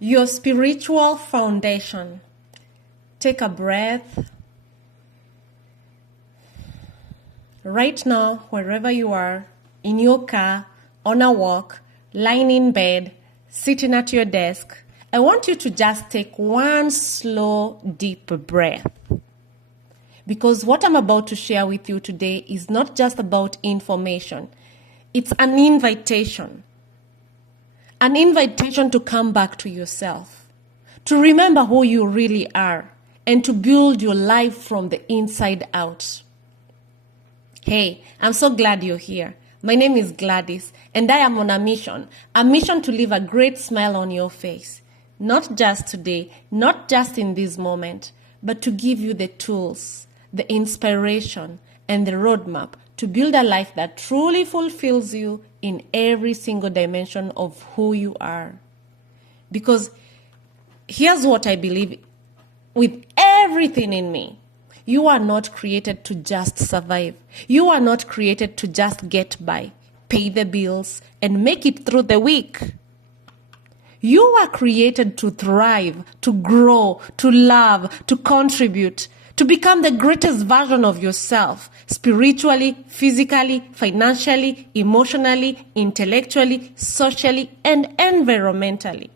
Your spiritual foundation. Take a breath. Right now, wherever you are, in your car, on a walk, lying in bed, sitting at your desk, I want you to just take one slow, deep breath. Because what I'm about to share with you today is not just about information. It's an invitation. An invitation to come back to yourself, to remember who you really are, and to build your life from the inside out. Hey, I'm so glad you're here. My name is Gladys, and I am on a mission to leave a great smile on your face. Not just today, not just in this moment, but to give you the tools, the inspiration, and the roadmap to build a life that truly fulfills you in every single dimension of who you are. Because here's what I believe with everything in me. You are not created to just survive. You are not created to just get by, pay the bills, and make it through the week. You are created to thrive, to grow, to love, to contribute, to become the greatest version of yourself, spiritually, physically, financially, emotionally, intellectually, socially, and environmentally.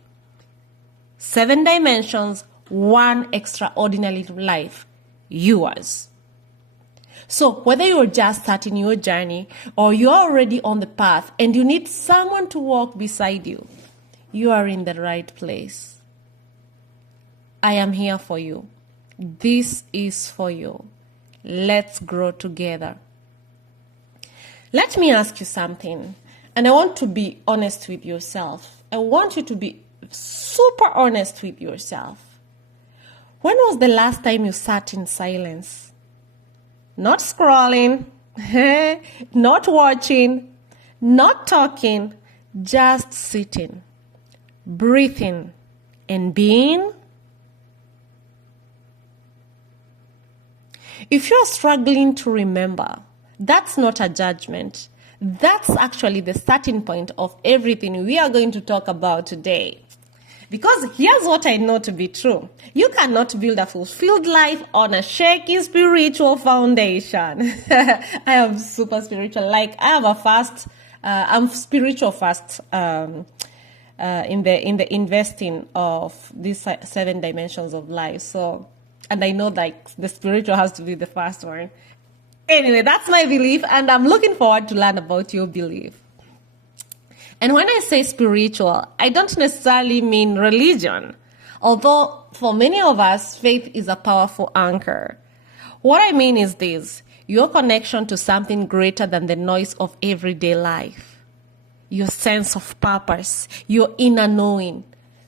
7 dimensions, one extraordinary life, yours. So whether you're just starting your journey or you're already on the path and you need someone to walk beside you, you are in the right place. I am here for you. This is for you. Let's grow together. Let me ask you something, and I want to be honest with yourself. I want you to be super honest with yourself. When was the last time you sat in silence? Not scrolling, not watching, not talking, just sitting, breathing, and being. If you're struggling to remember, that's not a judgment. That's actually the starting point of everything we are going to talk about today. Because here's what I know to be true. You cannot build a fulfilled life on a shaky spiritual foundation. I am super spiritual. Like I have a fast, I'm spiritual fast in the investing of these 7 dimensions of life. So, and I know like the spiritual has to be the first one. Anyway, that's my belief, and I'm looking forward to learn about your belief. And when I say spiritual, I don't necessarily mean religion, although for many of us, faith is a powerful anchor. What I mean is this: your connection to something greater than the noise of everyday life, your sense of purpose, your inner knowing,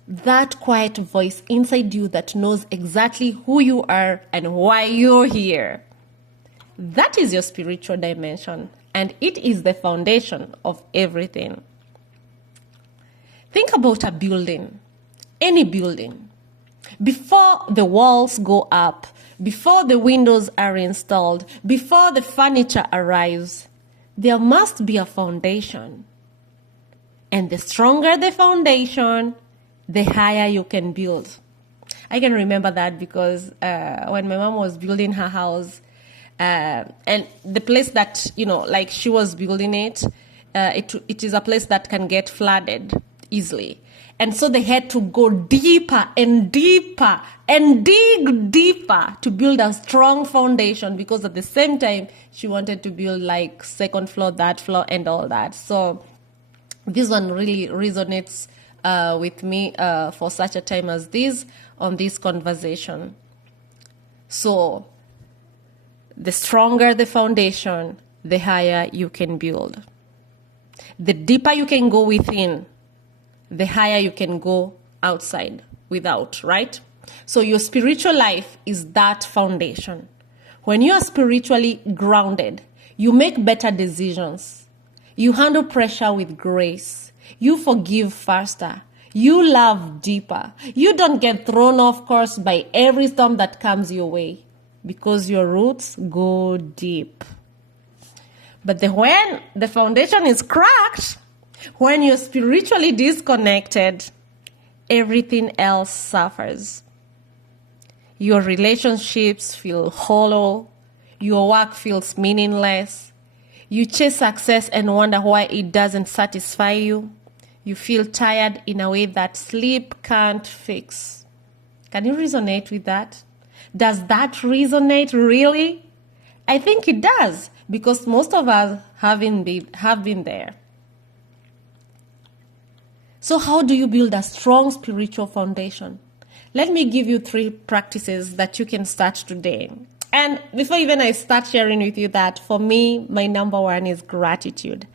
that quiet voice inside you that knows exactly who you are and why you're here. That is your spiritual dimension, and it is the foundation of everything. Think about a building, any building. Before the walls go up, before the windows are installed, before the furniture arrives, there must be a foundation. And the stronger the foundation, the higher you can build. I can remember that because when my mom was building her house, and the place that, like she was building it, it is a place that can get flooded easily. And so they had to go deeper and deeper and dig deeper to build a strong foundation, because at the same time, she wanted to build like second floor, third floor, and all that. So this one really resonates with me for such a time as this on this conversation. So the stronger the foundation, the higher you can build. The deeper you can go within, the higher you can go outside without, right? So your spiritual life is that foundation. When you are spiritually grounded, you make better decisions. You handle pressure with grace. You forgive faster. You love deeper. You don't get thrown off course by every storm that comes your way, because your roots go deep. But when the foundation is cracked, when you're spiritually disconnected, everything else suffers. Your relationships feel hollow. Your work feels meaningless. You chase success and wonder why it doesn't satisfy you. You feel tired in a way that sleep can't fix. Can you resonate with that? Does that resonate really? I think it does, because most of us have been there. So how do you build a strong spiritual foundation? Let me give you 3 practices that you can start today. And before even I start sharing with you that, for me, my number 1 is gratitude.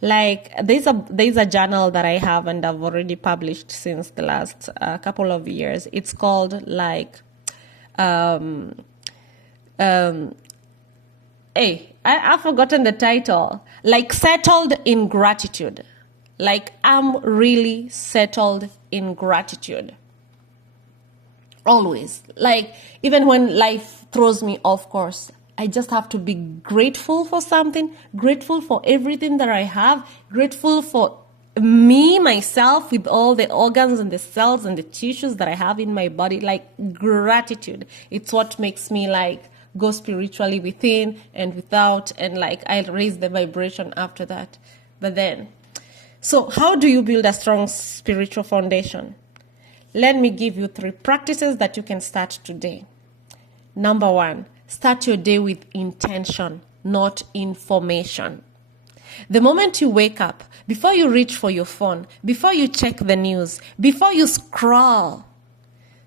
Like, there's a journal that I have and I've already published since the last couple of years. It's called I've forgotten the title. Like, settled in gratitude. Like, I'm really settled in gratitude. Always. Like, even when life throws me off course, I just have to be grateful for something, grateful for everything that I have, grateful for me, myself, with all the organs and the cells and the tissues that I have in my body. Like, gratitude. It's what makes me like go spiritually within and without, and like I raise the vibration after that. But then, so how do you build a strong spiritual foundation? Let me give you 3 practices that you can start today. Number 1, start your day with intention, not information. The moment you wake up, before you reach for your phone, before you check the news, before you scroll,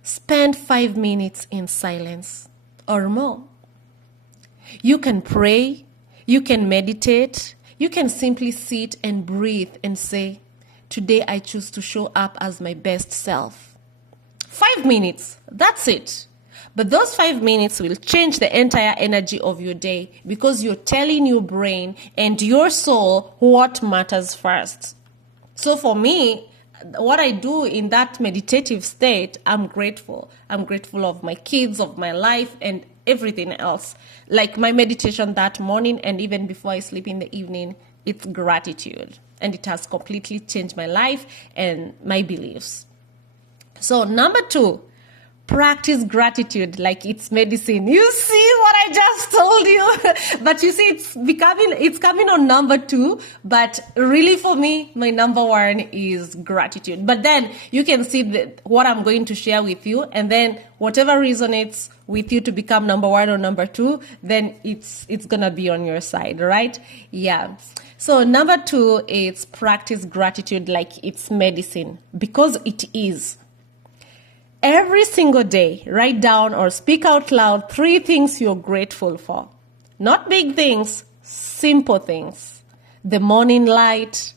spend 5 minutes in silence or more. You can pray, you can meditate, you can simply sit and breathe and say, today I choose to show up as my best self. 5 minutes, that's it. But those 5 minutes will change the entire energy of your day, because you're telling your brain and your soul what matters first. So for me, what I do in that meditative state, I'm grateful. I'm grateful of my kids, of my life, and everything else. Like my meditation that morning and even before I sleep in the evening, it's gratitude. And it has completely changed my life and my beliefs. So number 2, practice gratitude like it's medicine. You see what I just told you? But you see, it's coming on number 2. But really for me, my number 1 is gratitude. But then you can see what I'm going to share with you, and then whatever resonates with you to become number 1 or number 2, then it's gonna be on your side, right? Yeah. So number 2 is practice gratitude like it's medicine, because it is. Every single day, write down or speak out loud 3 things you're grateful for. Not big things, simple things. The morning light,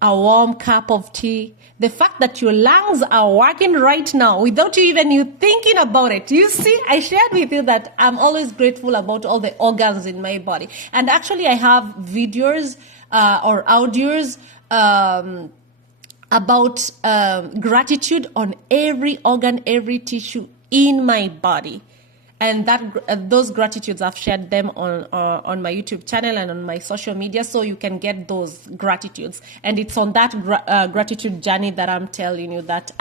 a warm cup of tea, the fact that your lungs are working right now without you thinking about it. You see, I shared with you that I'm always grateful about all the organs in my body. And actually I have videos or audios about gratitude on every organ, every tissue in my body. And those gratitudes, I've shared them on my YouTube channel and on my social media, so you can get those gratitudes. And it's on that gratitude journey that I'm telling you that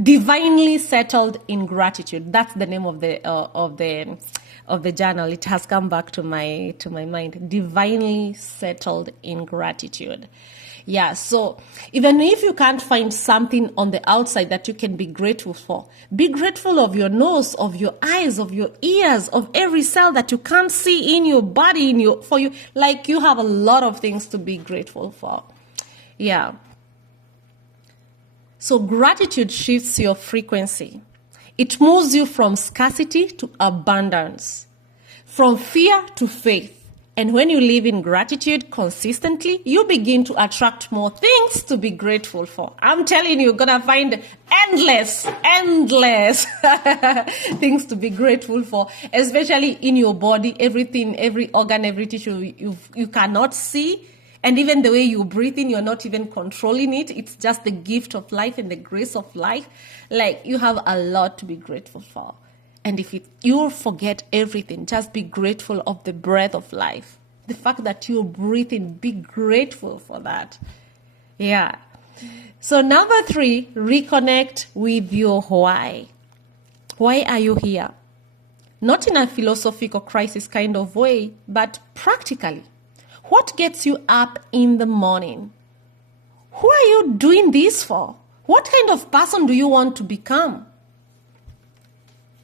divinely settled in gratitude. That's the name of the journal. It has come back to my mind. Divinely settled in gratitude. Yeah, so even if you can't find something on the outside that you can be grateful for, be grateful of your nose, of your eyes, of your ears, of every cell that you can't see in your body, like you have a lot of things to be grateful for. Yeah. So gratitude shifts your frequency. It moves you from scarcity to abundance, from fear to faith. And when you live in gratitude consistently, you begin to attract more things to be grateful for. I'm telling you, you're going to find endless things to be grateful for, especially in your body, everything, every organ, every tissue you cannot see. And even the way you breathe in, you're not even controlling it. It's just the gift of life and the grace of life. Like, you have a lot to be grateful for. And if you forget everything, just be grateful of the breath of life. The fact that you're breathing, be grateful for that. Yeah. So number 3, reconnect with your why. Why are you here? Not in a philosophical crisis kind of way, but practically. What gets you up in the morning? Who are you doing this for? What kind of person do you want to become?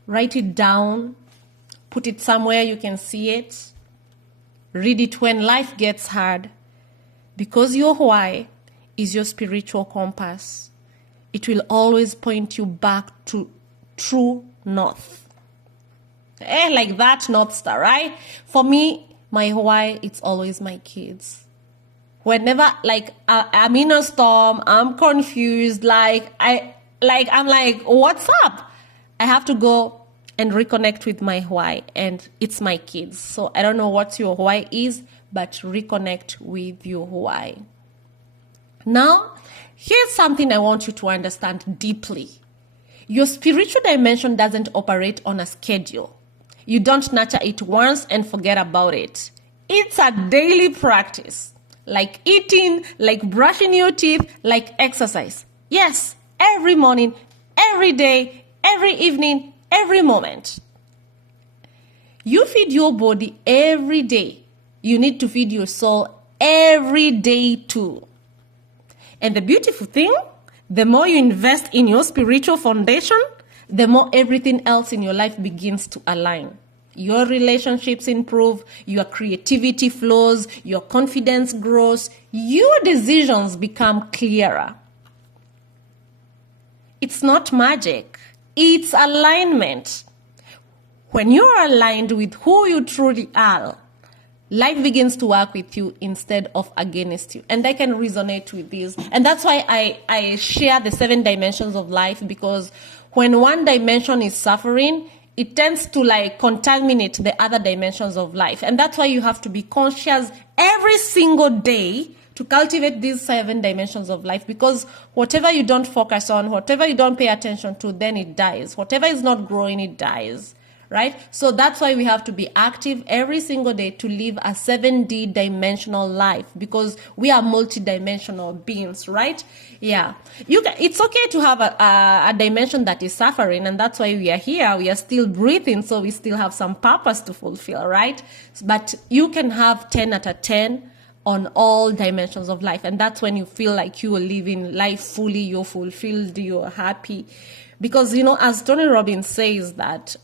Write it down. Put it somewhere you can see it. Read it when life gets hard. Because your why is your spiritual compass. It will always point you back to true north. Like that North Star, right? For me, my why, it's always my kids. Whenever, I'm in a storm, I'm confused, I'm like, what's up? I have to go and reconnect with my why, and it's my kids. So I don't know what your why is, but reconnect with your why. Now, here's something I want you to understand deeply. Your spiritual dimension doesn't operate on a schedule. You don't nurture it once and forget about it. It's a daily practice. Like eating, like brushing your teeth, like exercise. Yes, every morning, every day, every evening, every moment. You feed your body every day. You need to feed your soul every day too. And the beautiful thing, the more you invest in your spiritual foundation, the more everything else in your life begins to align. Your relationships improve, your creativity flows, your confidence grows, your decisions become clearer. It's not magic, it's alignment. When you're aligned with who you truly are, life begins to work with you instead of against you. And I can resonate with this. And that's why I share the 7 dimensions of life, because when one dimension is suffering, it tends to contaminate the other dimensions of life. And that's why you have to be conscious every single day to cultivate these 7 dimensions of life, because whatever you don't focus on, whatever you don't pay attention to, then it dies. Whatever is not growing, it dies. Right? So that's why we have to be active every single day to live a 7D dimensional life, because we are multidimensional beings, right? Yeah. It's okay to have a dimension that is suffering, and that's why we are here. We are still breathing, so we still have some purpose to fulfill, right? But you can have 10 out of 10 on all dimensions of life, and that's when you feel like you are living life fully, you're fulfilled, you're happy. Because, as Tony Robbins says that,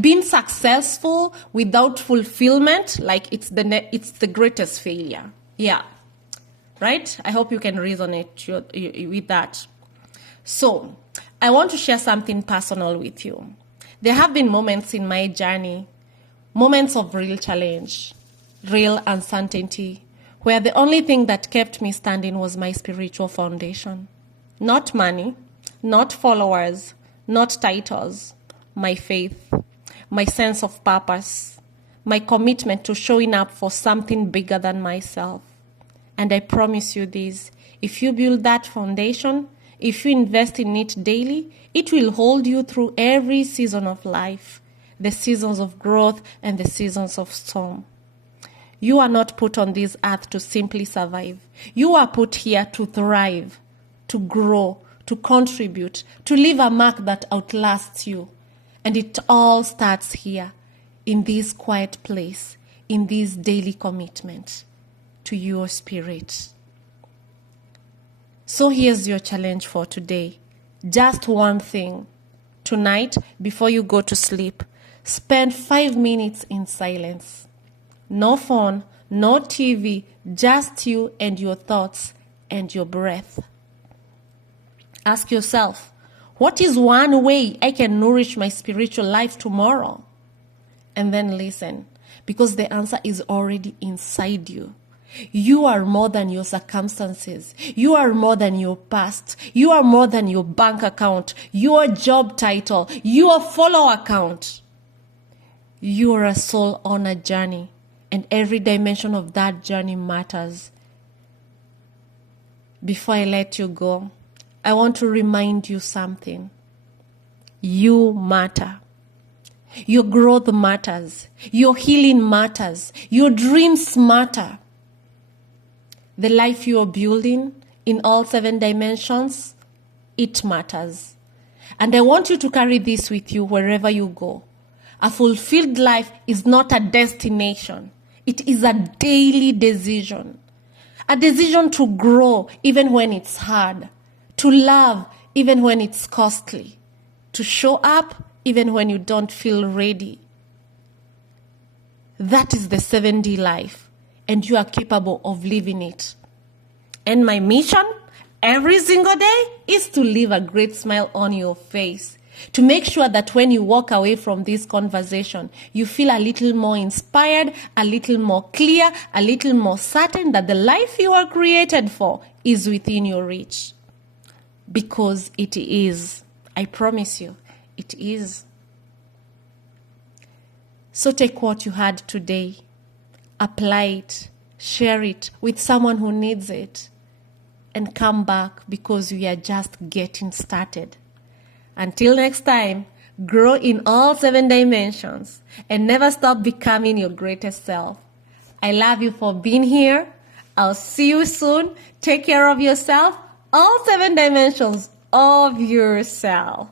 being successful without fulfillment, it's the greatest failure. Yeah. Right? I hope you can resonate with that. So, I want to share something personal with you. There have been moments in my journey, moments of real challenge, real uncertainty, where the only thing that kept me standing was my spiritual foundation. Not money, not followers, not titles, my faith, my sense of purpose, my commitment to showing up for something bigger than myself. And I promise you this, if you build that foundation, if you invest in it daily, it will hold you through every season of life, the seasons of growth and the seasons of storm. You are not put on this earth to simply survive. You are put here to thrive, to grow, to contribute, to leave a mark that outlasts you. And it all starts here, in this quiet place, in this daily commitment to your spirit. So here's your challenge for today. Just one thing. Tonight, before you go to sleep, spend 5 minutes in silence. No phone, no TV, just you and your thoughts and your breath. Ask yourself, what is one way I can nourish my spiritual life tomorrow? And then listen, because the answer is already inside you. You are more than your circumstances. You are more than your past. You are more than your bank account, your job title, your follower count. You are a soul on a journey, and every dimension of that journey matters. Before I let you go, I want to remind you something. You matter. Your growth matters. Your healing matters. Your dreams matter. The life you are building in all 7 dimensions, it matters. And I want you to carry this with you wherever you go. A fulfilled life is not a destination. It is a daily decision. A decision to grow even when it's hard. To love even when it's costly. To show up even when you don't feel ready. That is the 7D life, and you are capable of living it. And my mission every single day is to leave a great smile on your face. To make sure that when you walk away from this conversation, you feel a little more inspired, a little more clear, a little more certain that the life you are created for is within your reach. Because it is. I promise you, it is. So take what you had today, apply it, share it with someone who needs it, and come back because we are just getting started. Until next time, grow in all 7 dimensions and never stop becoming your greatest self. I love you for being here. I'll see you soon. Take care of yourself, all 7 dimensions of yourself.